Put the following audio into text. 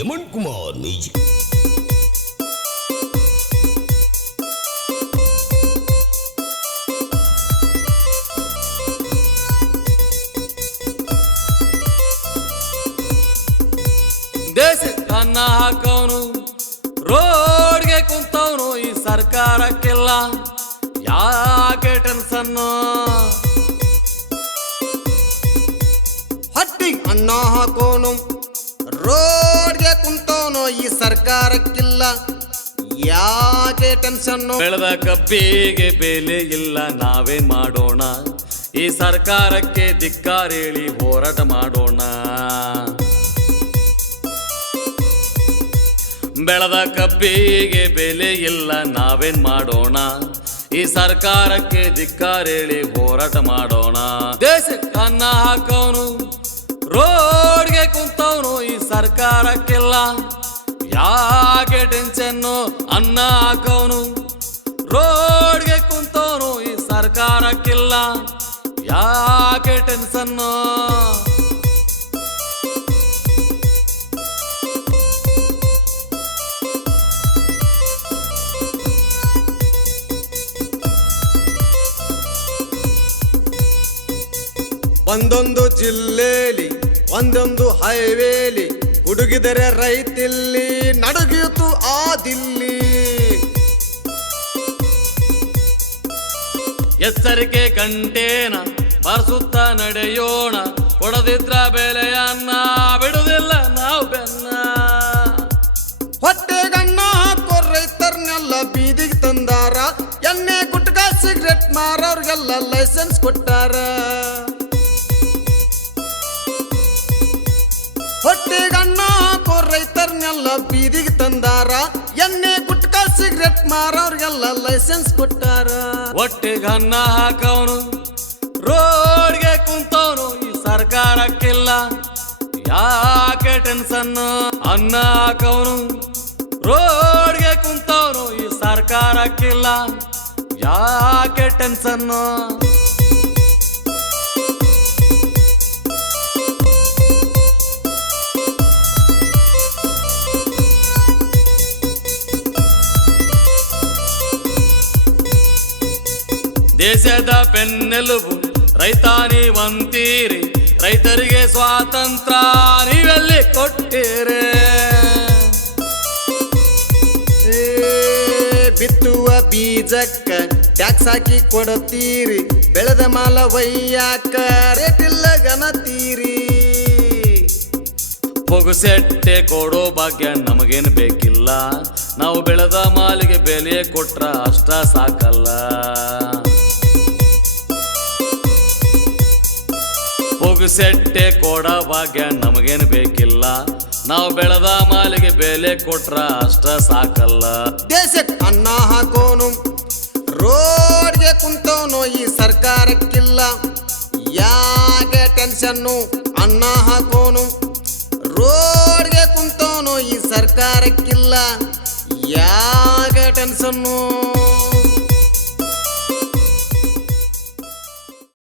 Lemon Kumar ದೇಶ ದೇಶಕ್ಕೆ ಹಾಕೋನು ರೋಡ್ಗೆ ಕುಂತವನು ಈ ಸರ್ಕಾರಕ್ಕೆಲ್ಲ ಯಾಕೆ ಟೆನ್ಸನ್ನು ಹಟ್ಟಿ ಅನ್ನ ಹಾಕೋನು ಸರ್ಕಾರಕ್ಕಿಲ್ಲ. ಯಾಕೆ ಟೆನ್ಷನ್ನು ಬೆಳೆದ ಕಬ್ಬಿಗೆ ಬೆಲೆ ಇಲ್ಲ, ನಾವೇ ಮಾಡೋಣ. ಈ ಸರ್ಕಾರಕ್ಕೆ ಧಿಕ್ಕಾರೇಳಿ ಹೋರಾಟ ಮಾಡೋಣ. ಬೆಳೆದ ಕಬ್ಬಿಗೆ ಬೆಲೆ ಇಲ್ಲ ನಾವೇನ್ ಮಾಡೋಣ. ಈ ಸರ್ಕಾರಕ್ಕೆ ಧಿಕ್ಕಾರೇಳಿ ಹೋರಾಟ ಮಾಡೋಣ. ದೇಶಕ್ಕೆ ಅನ್ನ ಹಾಕೋನು ರೋಡ್ಗೆ ಕುಂತವನು, ಈ ಸರ್ಕಾರಕ್ಕೆಲ್ಲ. ಟೆನ್ಷನ್ನು ಅನ್ನ ಹಾಕೋನು ರೋಡ್ಗೆ ಕುಂತವನು ಈ ಸರ್ಕಾರಕ್ಕಿಲ್ಲ. ಯಾಕೆ ಟೆನ್ಷನ್ನು? ಒಂದೊಂದು ಜಿಲ್ಲೆಲಿ ಒಂದೊಂದು ಹೈವೇಲಿ ಹುಡುಗಿದರೆ ರೈತಿಲ್ಲಿ ನಡುಗಿತು ಆದಿಲ್ಲಿ. ದಿಲ್ಲಿ ಎಚ್ಚರಿಕೆ ಗಂಟೇನ ಬಾರಿಸುತ್ತ ನಡೆಯೋಣ. ಕೊಡದಿದ್ರ ಬೆಲೆಯನ್ನ ಬಿಡುದಿಲ್ಲ ನಾವು ಬೆನ್ನ. ಹೊಟ್ಟೆ ಗಣ್ಣ ಹಾಕೋ ರೈತರ್ನೆಲ್ಲ ಬೀದಿಗೆ ತಂದಾರ. ಎಣ್ಣೆ ಗುಟ್ಕ ಸಿಗರೆಟ್ ಮಾರೋರ್ಗೆಲ್ಲ ಲೈಸೆನ್ಸ್ ಕೊಟ್ಟಾರ. ರೈತರ್ನೆಲ್ಲ ಬೀದಿಗೆ ತಂದಾರ. ಎಣ್ಣೆ ಗುಟ್ಕ ಸಿಗರೆಟ್ ಮಾರೋರ್ಗೆಲ್ಲ ಲೈಸೆನ್ಸ್ ಕೊಟ್ಟಾರ. ಒಟ್ಟಿಗೆ ಅನ್ನ ಹಾಕವನು, ರೋಡ್ಗೆ ಕುಂತವನು, ಈ ಸರ್ಕಾರಕ್ಕಿಲ್ಲ. ಯಾಕೆ ಟೆನ್ಸನ್ ಅನ್ನ ಹಾಕವನು, ರೋಡ್ಗೆ ಕುಂತವನು, ಈ ಸರ್ಕಾರಕ್ಕಿಲ್ಲ. ಯಾಕೆ ಟೆನ್ಷನ್ನು ದೇಶದ ಬೆನ್ನೆಲುಬು ರೈತ ನೀವಂತೀರಿ ರೈತರಿಗೆ ಸ್ವಾತಂತ್ರ್ಯ ನೀವೆಲ್ಲಿ ಕೊಟ್ಟಿರಿ? ಬಿತ್ತುವ ಬೀಜಕ್ಕ ಟ್ಯಾಕ್ಸ್ ಹಾಕಿ ಕೊಡತೀರಿ, ಬೆಳೆದ ಮಾಲ ವೈಯಾಕ ರೇಟಿಲ್ಲ ಗಣತೀರಿ ಪೊಗುಸೆಟ್ಟೆ ಕೊಡೋ ಭಾಗ್ಯ ನಮಗೇನು ಬೇಕಿಲ್ಲ, ನಾವು ಬೆಳೆದ ಮಾಲಿಗೆ ಬೆಲೆ ಕೊಟ್ರ ಅಷ್ಟ ಸಾಕಲ್ಲ. ಪೊಗುಸೆಟ್ಟೆ ಕೊಡ ಭಾಗ್ಯ ನಮಗೇನು ಬೇಕಿಲ್ಲ. ನಾವು ಬೆಳೆದ ಮಾಲಿಗೆ ಬೆಲೆ ಕೊಟ್ರ ಅಷ್ಟ ಸಾಕಲ್ಲ. ದೇಶಕ್ಕೆ ಅನ್ನ ಹಾಕೋನು, ರೋಡ್ಗೆ ಕುಂತವನು ಈ ಸರ್ಕಾರಕ್ಕಿಲ್ಲ. ಯಾಕೆ ಟೆನ್ಷನ್ನು? ಅನ್ನ ಹಾಕೋನು, ರೋಡ್ಗೆ ಕುಂತವನು ಈ ಸರ್ಕಾರಕ್ಕಿಲ್ಲ. ಯಾಕೆ ಟೆನ್ಷನ್ನು?